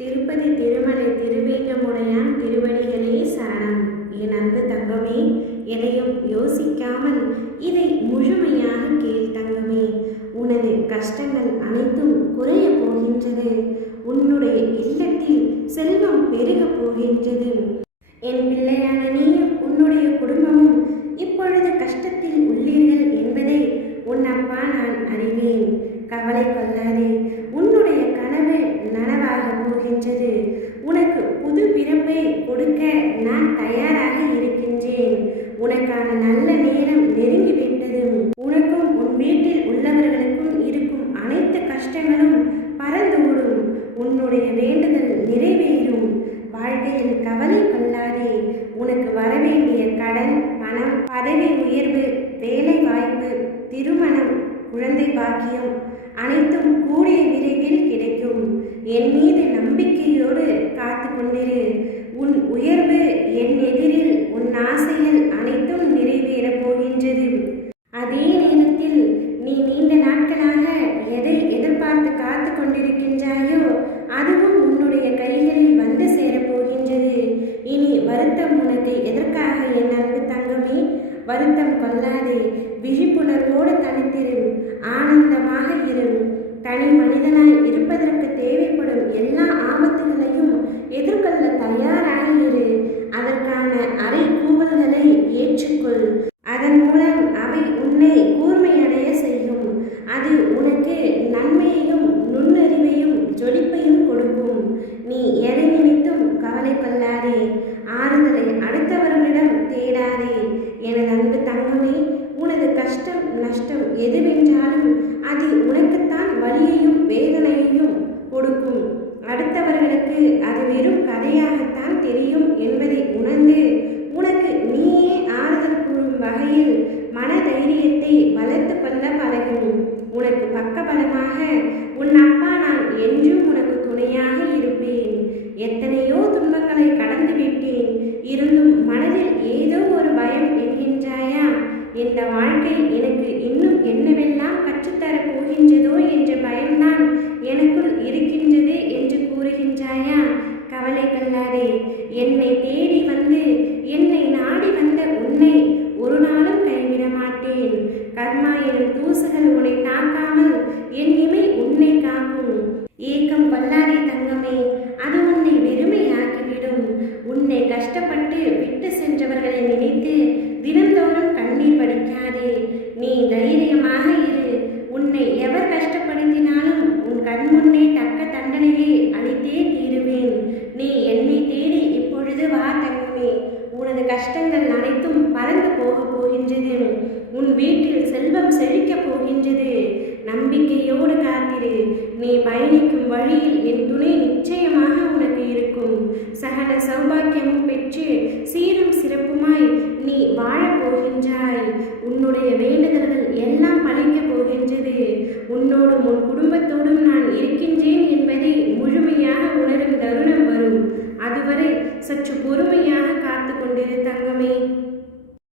திருப்பதி திருமலை திருவேங்கமுடையான் திருவடிகளே சரணம். என் அன்பு தங்கமே, எதையும் யோசிக்காமல் இதை முழுமையாக கேள் தங்கமே. உனது கஷ்டங்கள் அனைத்தும் குறைய போகின்றது. உன்னுடைய இல்லத்தில் செல்வம் பெருக போகின்றது. என் பிள்ளையான நீயும் உன்னுடைய குடும்பமும் இப்பொழுது கஷ்டத்தில் உள்ளீர்கள் என்பதை உன் அப்பா நான் அறிவேன். கவலை கொள்ளாதே, உன்னுடைய கனவு நனவாக போகின்றது. உனக்கு புது பிறப்பை கொடுக்க நான் தயாராக இருக்கின்றேன். உனக்கான நல்ல நேரம் நெருங்கிவிட்டது. உனக்கும் உன் வீட்டில் உள்ளவர்களுக்கும் இருக்கும் அனைத்து கஷ்டங்களும் பறந்துவிடும். உன்னுடைய வேண்டுதல் நிறைவேறும். வாழ்க்கையில் கவலை கொள்ளாதே. உனக்கு வரவேண்டிய கடன், பணம், பதவி உயர்வு, வேலை வாய்ப்பு, திருமணம், குழந்தை பாக்கியம் அனைத்தும் கூடிய விரைவில் கிடைக்கும். என் மீது நம்பிக்கையோடு காத்து கொண்டிரு. உன் உயர்வு என் எதிரில் உன் ஆசைகள் அனைத்தும் நிறைவேறப் போகின்றது. அதே நேரத்தில் நீ நீண்ட நாட்களாக எதை எதிர்பார்த்து காத்து கொண்டிருக்கின்றாயோ அதுவும் உன்னுடைய கைகளில் வந்து சேரப்போகின்றது. இனி வருத்தம் உனக்கு எதற்காக என் அன்பு தங்கமே? வருத்தம் கொள்ளாதே. விழிப்புணர்வோடு தனித்திரு. ஆனந்தமாக இரு. தனி மனிதனாய் இருப்பதற்கு தேவைப்படும் எல்லா ஆபத்துகளையும் எதிர்கொள்ள தயாராக இரு. அதற்கான அறை கூவல்களை ஏற்றுக்கொள். அதன் மூலம் அவை உன்னை கூர்மையடைய செய்யும். அது உனக்கு நன்மையையும் நுண்ணறிவையும் ஜொலிப்பையும் கொடுக்கும். நீ எதை நினைத்தும் கவலை கொள்ளாதே. ஆறுதலை அடுத்தவர்களிடம் தேடாதே. எனது அன்பு தங்கமே, உனது கஷ்டம் நஷ்டம் எதுவென்றாலும் அது உனக்குத்தான் வலியையும் வேதனையையும் கொடுக்கும். அடுத்தவர்களுக்கு அது வெறும் கதையாகத்தான் தெரியும் என்பதை உணர்ந்து உனக்கு நீயே ஆறுதல் கூறும் வகையில் மன தைரியத்தை வளர்த்து கொள்ள பழகும். உனக்கு பக்கபலமாக உன் அப்பா நான் என்றும் உனக்கு துணையாக இருப்பேன். எத்தனையோ துன்பங்களை கடந்து விட்டேன். இருந்தும் மனதில் ஏதோ ஒரு பயம் என்கின்றாயா? இந்த வாழ்க்கை எனக்கு இன்னும் என்னவெல்லாம் கற்றுத்தரப் போகின்றதோ என்ற பயம்தான் எனக்குள் இருக்கின்றது என்று கூறுகின்றாயா? கவலை கொள்ளாதே. என்னை தேடி வந்து என்னை நாடி வந்த உன்னை ஒரு நாளும் கைவிட மாட்டேன். கர்மா எனும் தூசுகள் உன்னை தாக்காமல் என் இமை உன்னை காக்கும். ஏக்கம் கொள்ளாதே தங்கமே, அது உன்னை வெறுமையாக்கிவிடும். உன்னை கஷ்டப்பட்டு விட்டு சென்றவர்களை நினைத்து தினந்தோறும் கண்ணீர் வடிக்காதே. நீ தைரியமாக இரு. உன்னை எவர் கஷ்டப்படுத்தினாலும் உன் கண்முன்னே தக்க தண்டனையை அளித்தே தீருவேன். நீ என்னை தேடி இப்பொழுது வா தங்கமே. உனது கஷ்டங்கள் அனைத்தும் பறந்து போக போகின்றது. உன் வீட்டில் செல்வம் செழிக்கப் போகின்றது. நம்பிக்கையோடு காத்திரு. நீ பயணிக்கும் வழியில் என் துணை நிச்சயமாக உனக்கு இருக்கும். சகல சௌபாக்கியமும் பெற்று சீரும் சிறப்புமாய் நீ வாழப் போகின்றாய். உன்னுடைய வேண்டுதல்கள் எல்லாம் பலிக்கப் போகின்றது. உன்னோடும் உன் குடும்பத்தோடும் நான் இருக்கின்றேன் என்பதை முழுமையாக உணரும் தருணம் வரும். அதுவரை சற்று பொறுமை